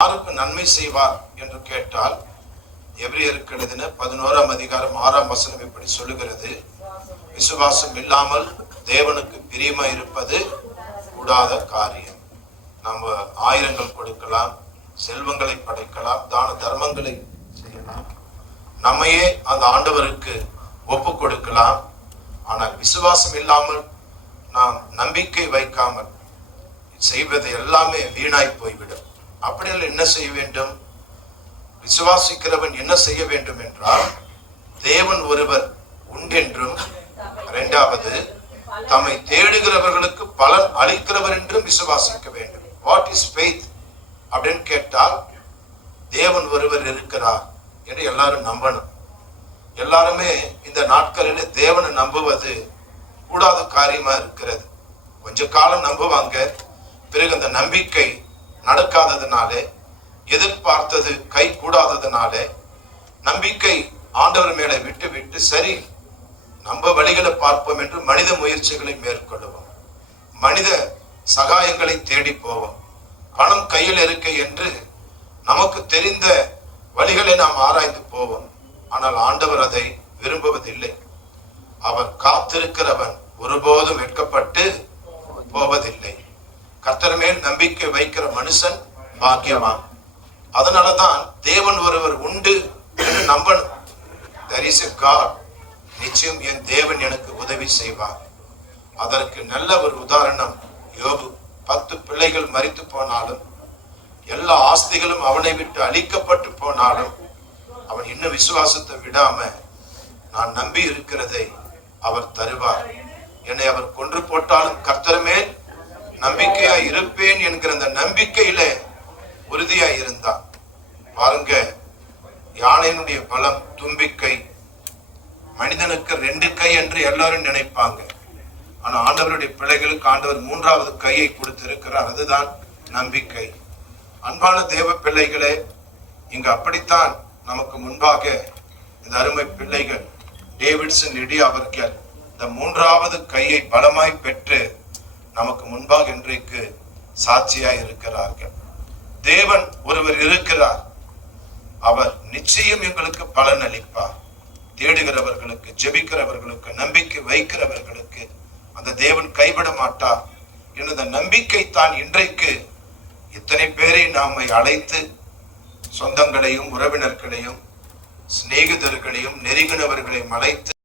யாருக்கு நன்மை செய்வார் என்று கேட்டால், எபிரேயருக்கு எழுதின 11ஆம் அதிகாரம் 6ஆம் வசனம் இப்படி சொல்லுகிறது, விசுவாசம் இல்லாமல் தேவனுக்கு பிரியமா இருப்பது கூடாத காரியம். நம்ம ஆயிரங்கள் கொடுக்கலாம், செல்வங்களை படைக்கலாம், தான தர்மங்களை செய்யலாம், நம்மையே அந்த ஆண்டவருக்கு ஒப்பு கொடுக்கலாம். ஆனால் விசுவாசம் இல்லாமல் நாம் நம்பிக்கை வைக்காமல் செய்வது எல்லாமே வீணாய் போய்விடும். அப்படியில் என்ன செய்ய வேண்டும்? விசுவாசிக்கிறவன் என்ன செய்ய வேண்டும் என்றால், தேவன் ஒருவர் உண்டென்றும், இரண்டாவது தம்மை தேடுகிறவர்களுக்கு பலன் அளிக்கிறவர் என்றும் விசுவாசிக்க வேண்டும். வாட் இஸ் ஃபெய்த் அப்படின்னு கேட்டால், தேவன் ஒருவர் இருக்கிறார் என்று எல்லாரும் நம்பணும். எல்லாருமே இந்த நாட்களில் தேவனை நம்புவது கூடாத காரியமா இருக்கிறது. கொஞ்ச காலம் நம்புவாங்க, பிறகு அந்த நம்பிக்கை நடக்காததுனாலே, எதிர்பார்த்தது கை கூடாததுனாலே நம்பிக்கை ஆண்டவர் மேலே விட்டு விட்டு சரி நம்ம வழிகளை பார்ப்போம் என்று மனித முயற்சிகளை மேற்கொள்வோம், மனித சகாயங்களை தேடி போவோம். பணம் கையில் இருக்க என்று நமக்கு தெரிந்த வழிகளை நாம் ஆராய்ந்து போவோம். ஆனால் ஆண்டவர் அதை விரும்புவதில்லை. அவர் காத்திருக்கிறவன் ஒருபோதும் வெட்கப்பட்டு போவதில்லை. கர்த்தர் மேல் நம்பிக்கை வைக்கிற மனுஷன் பாக்கியவான். அதனாலதான் தேவன் ஒருவர் உண்டு என்று நம்பணும். There is a God. நிச்சயம் என் தேவன் எனக்கு உதவி செய்வார். அதற்கு நல்ல ஒரு உதாரணம் யோபு. 10 பிள்ளைகள் மரித்து போனாலும், எல்லா ஆஸ்திகளும் அவனை விட்டு அழிக்கப்பட்டு போனாலும், அவன் இன்னும் விசுவாசத்தை விடாம, நான் நம்பி இருக்கிறதை அவர் தருவார், என்னை அவர் கொன்று போட்டாலும் கர்த்தர் மேல் நம்பிக்கையா இருப்பேன் என்கிற அந்த நம்பிக்கையில உறுதியா இருந்தான். பாருங்க, யானையினுடைய பலம் தும்பிக்கை, மனிதனுக்கு 2 கை என்று எல்லாரும் நினைப்பாங்க. ஆனா ஆண்டவருடைய பிள்ளைகளுக்கு ஆண்டவர் 3வது கையை கொடுத்திருக்கிறார். அதுதான் நம்பிக்கை. அன்பான தேவ பிள்ளைகளே, இங்க அப்படித்தான் நமக்கு முன்பாக இந்த அருமை பிள்ளைகள் டேவிட்சன் லிடி அவர்கள் இந்த 3வது கையை பலமாய் பெற்று நமக்கு முன்பாக இன்றைக்கு சாட்சியாய் இருக்கிறார்கள். தேவன் ஒருவர் இருக்கிறார், அவர் நிச்சயம் எங்களுக்கு பலன் அளிப்பார். தேடுகிறவர்களுக்கு, ஜெபிக்கிறவர்களுக்கு, நம்பிக்கை வைக்கிறவர்களுக்கு அந்த தேவன் கைவிட மாட்டார் என்ற நம்பிக்கை தான் இன்றைக்கு இத்தனை பேரை நாமை அழைத்து, சொந்தங்களையும் உறவினர்களையும் சிநேகிதர்களையும் நெருங்கினவர்களையும் அழைத்து